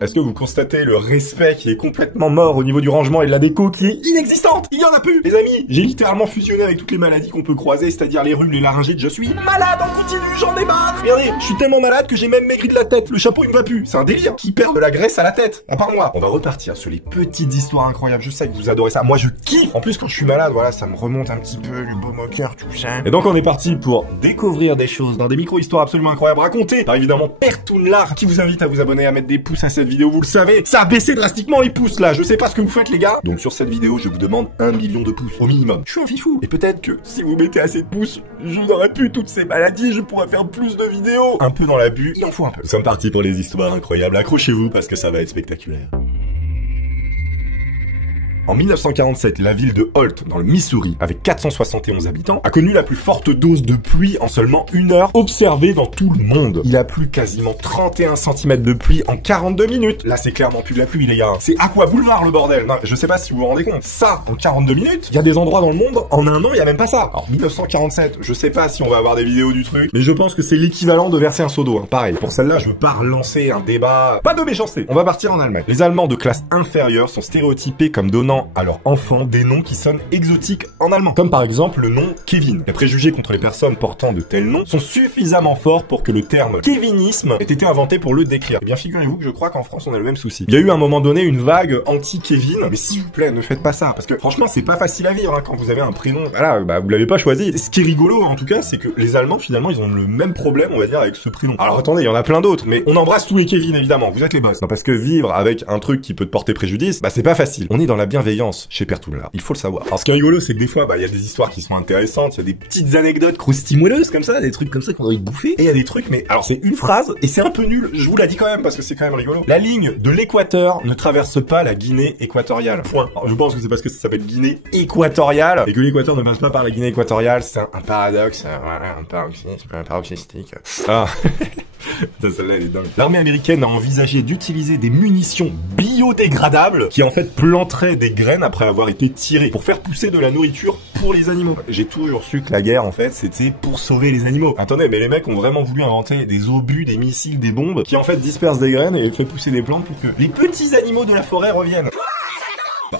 Est-ce que vous constatez le respect qui est complètement mort au niveau du rangement et de la déco qui est inexistante? Il y en a plus, les amis. J'ai littéralement fusionné avec toutes les maladies qu'on peut croiser, c'est-à-dire les rhumes, les laryngites. Je suis malade en continu, j'en ai marre. Regardez, je suis tellement malade que j'ai même maigri de la tête. Le chapeau, il me va plus. C'est un délire. Qui perd de la graisse à la tête? À part moi. On va repartir sur les petites histoires incroyables. Je sais que vous adorez ça. Moi, je kiffe. En plus, quand je suis malade, voilà, ça me remonte un petit peu le baume au cœur, tout ça. Et donc, on est parti pour découvrir des choses dans des micro-histoires absolument incroyables racontées par évidemment Pertounlar, qui vous invite à vous abonner, à mettre des pouces à cette vidéo. Vous le savez, ça a baissé drastiquement les pouces là. Je sais pas ce que vous faites, les gars. Donc, sur cette vidéo, je vous demande 1 million de pouces au minimum. Je suis un fifou. Et peut-être que si vous mettez assez de pouces, je n'aurai plus toutes ces maladies, je pourrais faire plus de vidéos. Un peu dans l'abus, il en faut un peu. Nous sommes partis pour les histoires incroyables. Accrochez-vous parce que ça va être spectaculaire. En 1947, la ville de Holt, dans le Missouri, avec 471 habitants, a connu la plus forte dose de pluie en seulement 1 heure, observée dans tout le monde. Il a plu quasiment 31 cm de pluie en 42 minutes. Là, c'est clairement plus de la pluie, les gars. C'est Aqua Boulevard, le bordel. Non, je sais pas si vous vous rendez compte. Ça, en 42 minutes, il y a des endroits dans le monde, en un an, il y a même pas ça. Alors, 1947, je sais pas si on va avoir des vidéos du truc, mais je pense que c'est l'équivalent de verser un seau d'eau, hein. Pareil. Pour celle-là, je veux pas relancer un débat. Pas de méchanceté. On va partir en Allemagne. Les Allemands de classe inférieure sont stéréotypés comme donnant à leurs enfants des noms qui sonnent exotiques en allemand. Comme par exemple le nom Kevin. Les préjugés contre les personnes portant de tels noms sont suffisamment forts pour que le terme Kevinisme ait été inventé pour le décrire. Eh bien, figurez-vous que je crois qu'en France, on a le même souci. Il y a eu à un moment donné une vague anti-Kevin, mais s'il vous plaît, ne faites pas ça. Parce que franchement, c'est pas facile à vivre, hein, quand vous avez un prénom. Voilà, bah, vous l'avez pas choisi. Ce qui est rigolo, en tout cas, c'est que les Allemands, finalement, ils ont le même problème, on va dire, avec ce prénom. Alors attendez, il y en a plein d'autres, mais on embrasse tous les Kevin, évidemment. Vous êtes les boss. Non, parce que vivre avec un truc qui peut te porter préjudice, bah, c'est pas facile. On est dans la bienveillance chez Pertounlar. Il faut le savoir. Alors ce qui est rigolo, c'est que des fois, bah, il y a des histoires qui sont intéressantes, il y a des petites anecdotes croustimouleuses comme ça, des trucs comme ça qu'on aurait bouffer. Et il y a des trucs, mais alors c'est une phrase, et c'est un peu nul, je vous la dis quand même, parce que c'est quand même rigolo. La ligne de l'équateur ne traverse pas la Guinée équatoriale. Point. Alors, je pense que c'est parce que ça s'appelle Guinée équatoriale, et que l'équateur ne passe pas par la Guinée équatoriale, c'est un paradoxe, voilà, un paroxystique. Ah. Celle-là, elle est dingue. L'armée américaine a envisagé d'utiliser des munitions biodégradables qui en fait planteraient des graines après avoir été tirées pour faire pousser de la nourriture pour les animaux. J'ai toujours su que la guerre en fait c'était pour sauver les animaux. Attendez, mais les mecs ont vraiment voulu inventer des obus, des missiles, des bombes qui en fait dispersent des graines et fait pousser des plantes pour que les petits animaux de la forêt reviennent.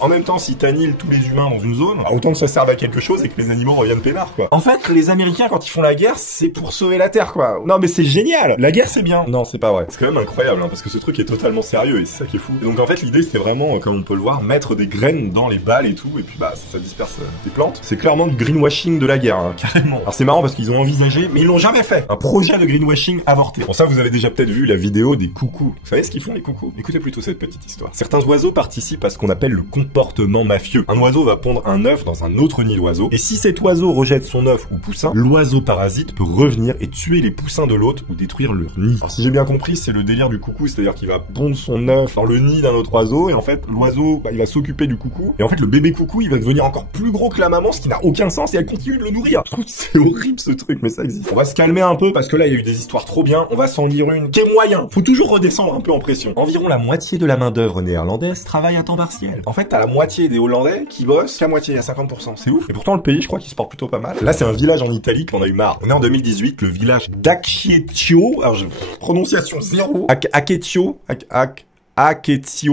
En même temps, si t'annihiles tous les humains dans une zone, autant que ça serve à quelque chose et que les animaux reviennent peinards, quoi. En fait, les Américains, quand ils font la guerre, c'est pour sauver la Terre, quoi. Non, mais c'est génial. La guerre, c'est bien. Non, c'est pas vrai. C'est quand même incroyable, hein, parce que ce truc est totalement sérieux et c'est ça qui est fou. Et donc, en fait, l'idée, c'était vraiment, comme on peut le voir, mettre des graines dans les balles et tout, et puis bah, ça disperse des plantes. C'est clairement le greenwashing de la guerre, hein, carrément. Alors, c'est marrant parce qu'ils ont envisagé, mais ils l'ont jamais fait. Un projet de greenwashing avorté. Bon, ça, vous avez déjà peut-être vu la vidéo des coucous. Vous savez ce qu'ils font, les coucous? Écoutez plutôt cette petite histoire. Certains oiseaux participent à ce qu'on appelle le comportement mafieux. Un oiseau va pondre un œuf dans un autre nid d'oiseaux, et si cet oiseau rejette son œuf ou poussin, l'oiseau parasite peut revenir et tuer les poussins de l'autre ou détruire leur nid. Alors si j'ai bien compris, c'est le délire du coucou, c'est-à-dire qu'il va pondre son œuf dans le nid d'un autre oiseau, et en fait, l'oiseau, bah, il va s'occuper du coucou, et en fait, le bébé coucou, il va devenir encore plus gros que la maman, ce qui n'a aucun sens, et elle continue de le nourrir. Je trouve que c'est horrible ce truc, mais ça existe. On va se calmer un peu, parce que là, il y a eu des histoires trop bien, on va s'en lire une qui est moyen. Faut toujours redescendre un peu en pression. Environ la moitié de la main-d'œuvre néerlandaise travaille à temps partiel. En fait, t'as la moitié des Hollandais qui bossent qu'à moitié, à 50%. C'est ouf. Et pourtant, le pays, je crois qu'il se porte plutôt pas mal. Là, c'est un village en Italie qu'on a eu marre. On est en 2018, le village d'Acchietio. Alors, prononciation zéro. Acchietio.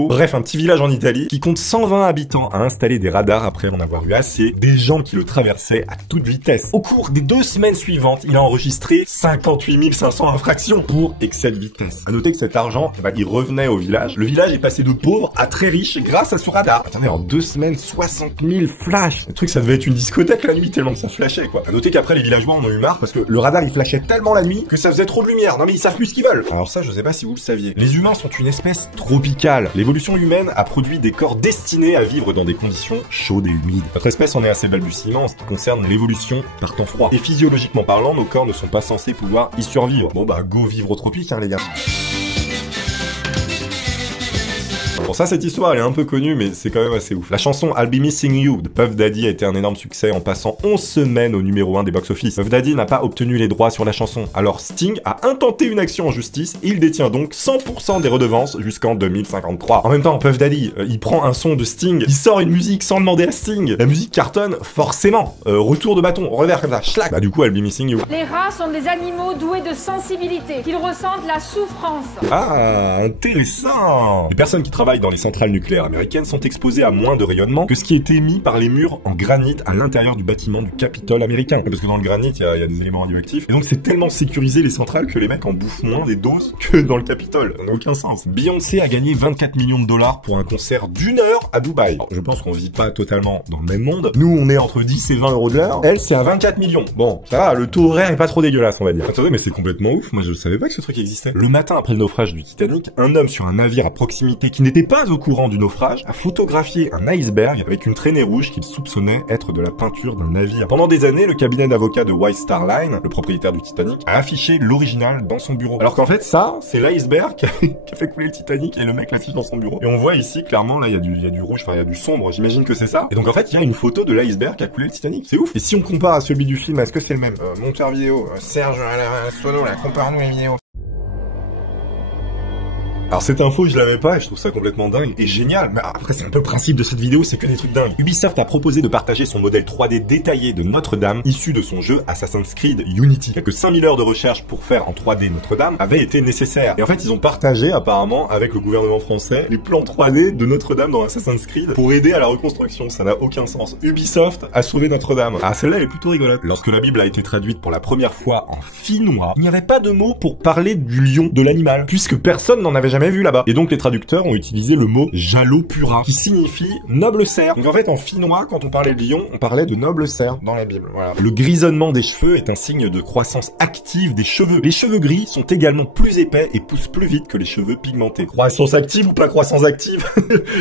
Bref, un petit village en Italie qui compte 120 habitants a installé des radars après en avoir eu assez, des gens qui le traversaient à toute vitesse. Au cours des 2 semaines suivantes, il a enregistré 58 500 infractions pour excès de vitesse. À noter que cet argent, bah, il revenait au village. Le village est passé de pauvre à très riche grâce à ce radar. Attendez, en 2 semaines, 60 000 flashs. Le truc, ça devait être une discothèque la nuit tellement que ça flashait, quoi. À noter qu'après, les villageois en ont eu marre parce que le radar, il flashait tellement la nuit que ça faisait trop de lumière. Non mais ils savent plus ce qu'ils veulent. Alors ça, je sais pas si vous le saviez. Les humains sont une espèce tropicale. L'évolution humaine a produit des corps destinés à vivre dans des conditions chaudes et humides. Notre espèce en est à ses balbutiements en ce qui concerne l'évolution par temps froid. Et physiologiquement parlant, nos corps ne sont pas censés pouvoir y survivre. Bon bah, go vivre au tropique, hein, les gars. Bon, ça, cette histoire, elle est un peu connue, mais c'est quand même assez ouf. La chanson I'll Be Missing You de Puff Daddy a été un énorme succès en passant 11 semaines au numéro 1 des box-office. Puff Daddy n'a pas obtenu les droits sur la chanson, alors Sting a intenté une action en justice et il détient donc 100% des redevances jusqu'en 2053. En même temps, Puff Daddy, il prend un son de Sting, il sort une musique sans demander à Sting. La musique cartonne forcément. Retour de bâton, revers comme ça, schlac. Bah du coup, I'll Be Missing You. Les rats sont des animaux doués de sensibilité, qu'ils ressentent la souffrance. Ah, intéressant. Les personnes qui travaillent dans les centrales nucléaires américaines sont exposées à moins de rayonnement que ce qui est émis par les murs en granit à l'intérieur du bâtiment du Capitole américain. Parce que dans le granit, il y a des éléments radioactifs. Et donc c'est tellement sécurisé les centrales que les mecs en bouffent moins des doses que dans le Capitole. Ça n'a aucun sens. Beyoncé a gagné 24 millions de dollars pour un concert d'1 heure à Dubaï. Alors, je pense qu'on vit pas totalement dans le même monde. Nous, on est entre 10 et 20 euros de l'heure. Elle, c'est à 24 millions. Bon, ça va, le taux horaire est pas trop dégueulasse, on va dire. Attendez, mais c'est complètement ouf. Moi, je savais pas que ce truc existait. Le matin après le naufrage du Titanic, un homme sur un navire à proximité qui n'était pas au courant du naufrage a photographié un iceberg avec une traînée rouge qu'il soupçonnait être de la peinture d'un navire. Pendant des années, le cabinet d'avocats de White Star Line, le propriétaire du Titanic, a affiché l'original dans son bureau. Alors qu'en fait, ça, c'est l'iceberg qui a fait couler le Titanic et le mec l'affiche dans son bureau. Et on voit ici, clairement, là, il y a du rouge, enfin, il y a du sombre, j'imagine que c'est ça. Et donc, en fait, il y a une photo de l'iceberg qui a coulé le Titanic. C'est ouf. Et si on compare à celui du film, est-ce que c'est le même? Monteur vidéo, Serge Sono, là, compare-nous les vidéos. Alors cette info je l'avais pas et je trouve ça complètement dingue et génial, mais après c'est un peu le principe de cette vidéo, c'est que des trucs dingues. Ubisoft a proposé de partager son modèle 3D détaillé de Notre-Dame issu de son jeu Assassin's Creed Unity. Quelques 5000 heures de recherche pour faire en 3D Notre-Dame avaient été nécessaires. Et en fait ils ont partagé apparemment avec le gouvernement français les plans 3D de Notre-Dame dans Assassin's Creed pour aider à la reconstruction, ça n'a aucun sens. Ubisoft a sauvé Notre-Dame. Ah celle-là elle est plutôt rigolote. Lorsque la Bible a été traduite pour la première fois en finnois, il n'y avait pas de mots pour parler du lion, de l'animal, puisque personne n'en avait jamais vu là-bas. Et donc les traducteurs ont utilisé le mot Jalopura, qui signifie noble cerf. Donc en fait en finnois, quand on parlait de lion, on parlait de noble cerf dans la Bible. Voilà. Le grisonnement des cheveux est un signe de croissance active des cheveux. Les cheveux gris sont également plus épais et poussent plus vite que les cheveux pigmentés. Croissance active ou pas croissance active?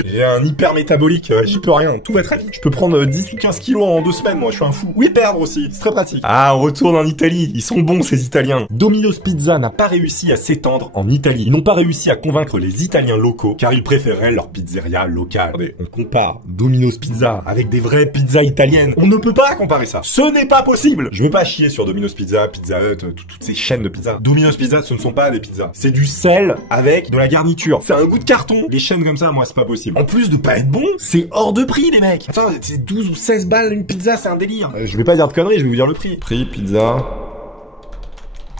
J'ai un hyper métabolique, j'y peux rien, tout va très vite. Je peux prendre 10 ou 15 kilos en 2 semaines, moi je suis un fou. Oui, perdre aussi, c'est très pratique. Ah, on retourne en Italie, ils sont bons ces Italiens. Domino's Pizza n'a pas réussi à s'étendre en Italie. Ils n'ont pas réussi à convaincre les Italiens locaux car ils préféraient leur pizzeria locale. Attendez, on compare Domino's Pizza avec des vraies pizzas italiennes. On ne peut pas comparer ça. Ce n'est pas possible. Je veux pas chier sur Domino's Pizza, Pizza Hut, toutes ces chaînes de pizza. Domino's Pizza, ce ne sont pas des pizzas. C'est du sel avec de la garniture. C'est un goût de carton. Les chaînes comme ça, moi, c'est pas possible. En plus de pas être bon, c'est hors de prix, les mecs. Attends, c'est 12 ou 16 balles une pizza, c'est un délire. Je vais pas dire de conneries, je vais vous dire le prix. Prix, pizza...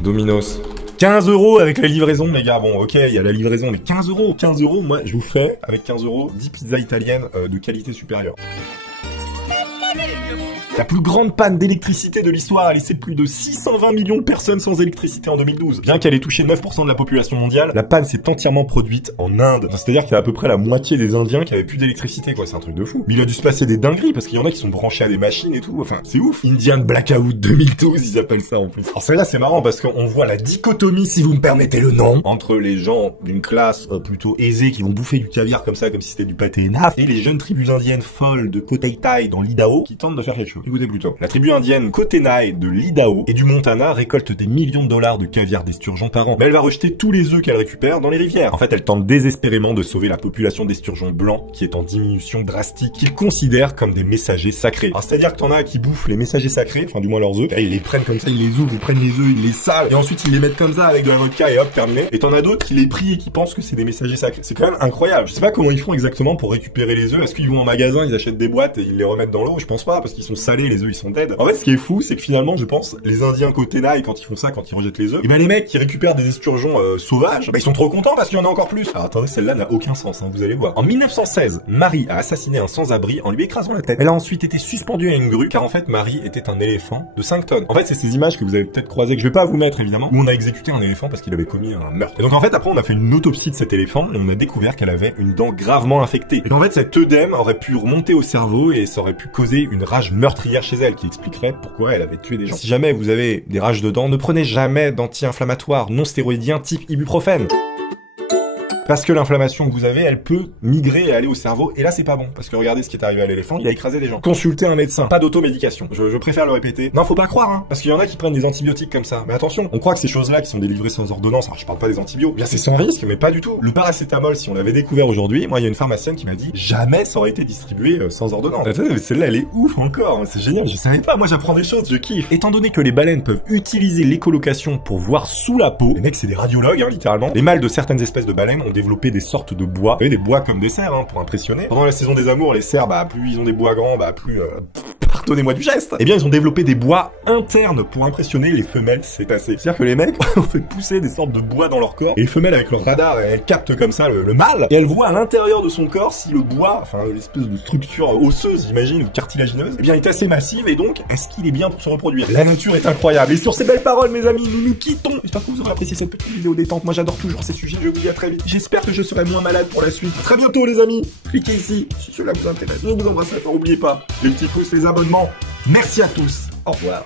Domino's. 15 € avec la livraison, les gars. Bon, ok, il y a la livraison, mais 15 €. 15 €, moi, je vous ferai, avec 15 € 10 pizzas italiennes de qualité supérieure. La plus grande panne d'électricité de l'histoire a laissé plus de 620 millions de personnes sans électricité en 2012. Bien qu'elle ait touché 9% de la population mondiale, la panne s'est entièrement produite en Inde. C'est-à-dire qu'il y a à peu près la moitié des Indiens qui avaient plus d'électricité, quoi. C'est un truc de fou. Mais il a dû se passer des dingueries, parce qu'il y en a qui sont branchés à des machines et tout. Enfin, c'est ouf. Indian Blackout 2012, ils appellent ça en plus. Alors celle-là, c'est marrant parce qu'on voit la dichotomie, si vous me permettez le nom, entre les gens d'une classe plutôt aisée qui vont bouffer du caviar comme ça, comme si c'était du pâté énaf, et les jeunes tribus indiennes folles de Kotaitai dans l'Idaho qui tentent de faire quelque chose. Écoutez plutôt. La tribu indienne Kootenai de l'Idaho et du Montana récolte des millions de dollars de caviar d'esturgeon par an. Mais elle va rejeter tous les œufs qu'elle récupère dans les rivières. En fait, elle tente désespérément de sauver la population d'esturgeons blancs qui est en diminution drastique, qu'ils considèrent comme des messagers sacrés. Alors c'est-à-dire que t'en as qui bouffent les messagers sacrés, enfin du moins leurs œufs, et ils les prennent comme ça, ils les ouvrent, ils prennent les œufs, ils les salent, et ensuite ils les mettent comme ça avec de la vodka et hop, terminé. Et t'en as d'autres qui les prient et qui pensent que c'est des messagers sacrés. C'est quand même incroyable. Je sais pas comment ils font exactement pour récupérer les œufs. Est-ce qu'ils vont en magasin, ils achètent des boîtes et ils les remettent dans l'eau? Je pense pas, parce qu'ils sont salés, les œufs ils sont dead. En fait, ce qui est fou, c'est que finalement, je pense, les Indiens Kootenai, quand ils font ça, quand ils rejettent les œufs, et ben les mecs qui récupèrent des esturgeons sauvages, bah ils sont trop contents parce qu'il y en a encore plus. Alors attendez, celle-là n'a aucun sens, hein, vous allez voir. En 1916, Marie a assassiné un sans-abri en lui écrasant la tête. Elle a ensuite été suspendue à une grue, car en fait, Marie était un éléphant de 5 tonnes. En fait, c'est ces images que vous avez peut-être croisées, que je vais pas vous mettre évidemment, où on a exécuté un éléphant parce qu'il avait commis un meurtre. Et donc en fait, après, on a fait une autopsie de cet éléphant et on a découvert qu'elle avait une dent gravement infectée. Et en fait, cet œdème aurait pu remonter au cerveau et ça aurait pu causer une rage meurtrière chez elle, qui expliquerait pourquoi elle avait tué des gens. Si jamais vous avez des rages de dents, ne prenez jamais d'anti-inflammatoires non stéroïdiens type ibuprofène. Parce que l'inflammation que vous avez, elle peut migrer et aller au cerveau. Et là, c'est pas bon. Parce que regardez ce qui est arrivé à l'éléphant, il a écrasé des gens. Consultez un médecin. Pas d'automédication. Je préfère le répéter. Non, faut pas croire, hein. Parce qu'il y en a qui prennent des antibiotiques comme ça. Mais attention, on croit que ces choses-là qui sont délivrées sans ordonnance, alors je parle pas des antibiotiques, bien c'est sans risque, mais pas du tout. Le paracétamol, si on l'avait découvert aujourd'hui, moi, il y a une pharmacienne qui m'a dit, jamais ça aurait été distribué sans ordonnance. Mais celle-là, elle est ouf encore. C'est génial. Je savais pas. Moi, j'apprends des choses. Je kiffe. Étant donné que les baleines peuvent utiliser l'écholocation pour voir sous la peau, les mecs, c'est des radiologues, hein, littéralement. Les mâles de certaines espèces de baleines ont développé des sortes de bois. Vous voyez, des bois comme des cerfs, hein, pour impressionner. Pendant la saison des amours, les cerfs, bah, plus ils ont des bois grands, bah, plus, pardonnez-moi du geste. Eh bien, ils ont développé des bois internes pour impressionner les femelles cétacées. C'est-à-dire que les mecs ont fait pousser des sortes de bois dans leur corps. Et les femelles, avec leur radar, elles captent comme ça le mâle. Et elles voient à l'intérieur de son corps si le bois, enfin, l'espèce de structure osseuse, j'imagine, ou cartilagineuse, eh bien, est assez massive. Et donc, est-ce qu'il est bien pour se reproduire? La nature est incroyable. Et sur ces belles paroles, mes amis, nous nous quittons. J'espère que vous aurez apprécié cette petite vidéo détente. Moi, j'adore toujours ces sujets. Je vous dis à très vite. J'espère que je serai moins malade pour la suite. À très bientôt, les amis. Cliquez ici si cela vous intéresse. Je vous embrasse fort. N'oubliez pas les petits pouces, les abonnements. Merci à tous. Au revoir.